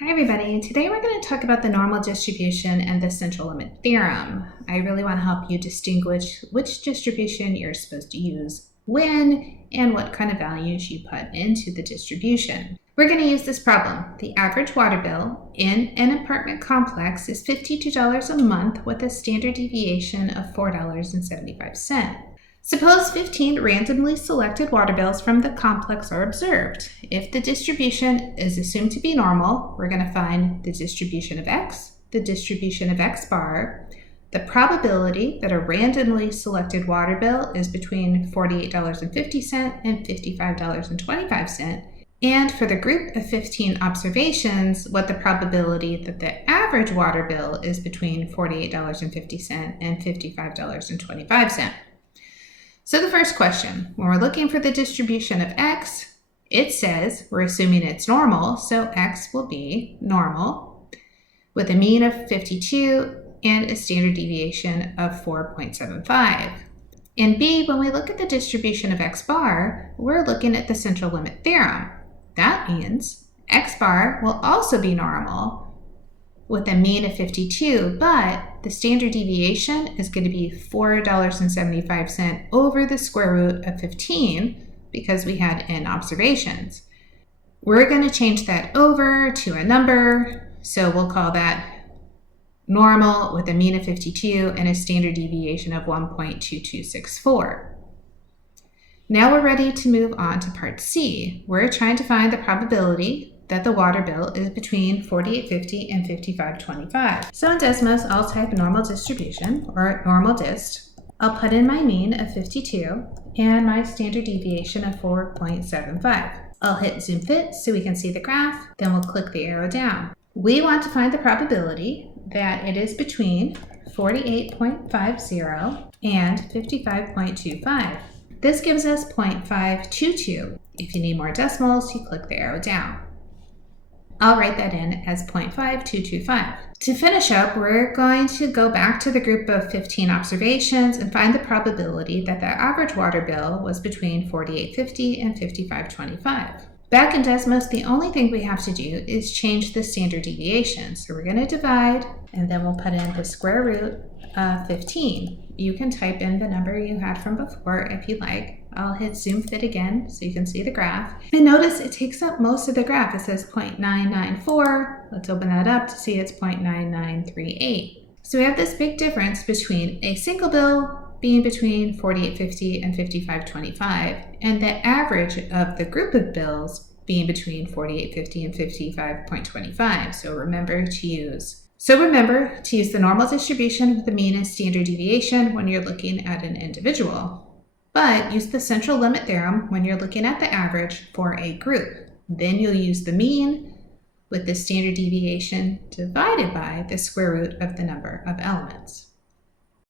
Hi everybody, today we're going to talk about the normal distribution and the central limit theorem. I really want to help you distinguish which distribution you're supposed to use when and what kind of values you put into the distribution. We're going to use this problem. The average water bill in an apartment complex is $52 a month with a standard deviation of $4.75. Suppose 15 randomly selected water bills from the complex are observed. If the distribution is assumed to be normal, we're going to find the distribution of x, the distribution of x bar, the probability that a randomly selected water bill is between $48.50 and $55.25, and for the group of 15 observations, what the probability that the average water bill is between $48.50 and $55.25. So the first question, when we're looking for the distribution of x, it says we're assuming it's normal, so x will be normal with a mean of 52 and a standard deviation of 4.75. In B, when we look at the distribution of x bar, we're looking at the central limit theorem. That means x bar will also be normal with a mean of 52, but the standard deviation is going to be $4.75 over the square root of 15 because we had n observations. We're going to change that over to a number, so we'll call that normal with a mean of 52 and a standard deviation of 1.2264. Now we're ready to move on to part C. We're trying to find the probability that the water bill is between $48.50 and $55.25. So in Desmos, I'll type normal distribution or normal dist. I'll put in my mean of 52 and my standard deviation of 4.75. I'll hit zoom fit so we can see the graph, then we'll click the arrow down. We want to find the probability that it is between 48.50 and 55.25. This gives us 0.522. If you need more decimals, you click the arrow down. I'll write that in as 0.5225. To finish up, we're going to go back to the group of 15 observations and find the probability that the average water bill was between $48.50 and $55.25. Back in Desmos, the only thing we have to do is change the standard deviation. So we're going to divide, and then we'll put in the square root of 15. You can type in the number you had from before if you like. I'll hit zoom fit again so you can see the graph. And notice it takes up most of the graph. It says 0.994. Let's open that up to see it's 0.9938. So we have this big difference between a single bill being between $48.50 and $55.25 and the average of the group of bills being between $48.50 and $55.25. So remember to use the normal distribution with the mean and standard deviation when you're looking at an individual. But use the central limit theorem when you're looking at the average for a group. Then you'll use the mean with the standard deviation divided by the square root of the number of elements.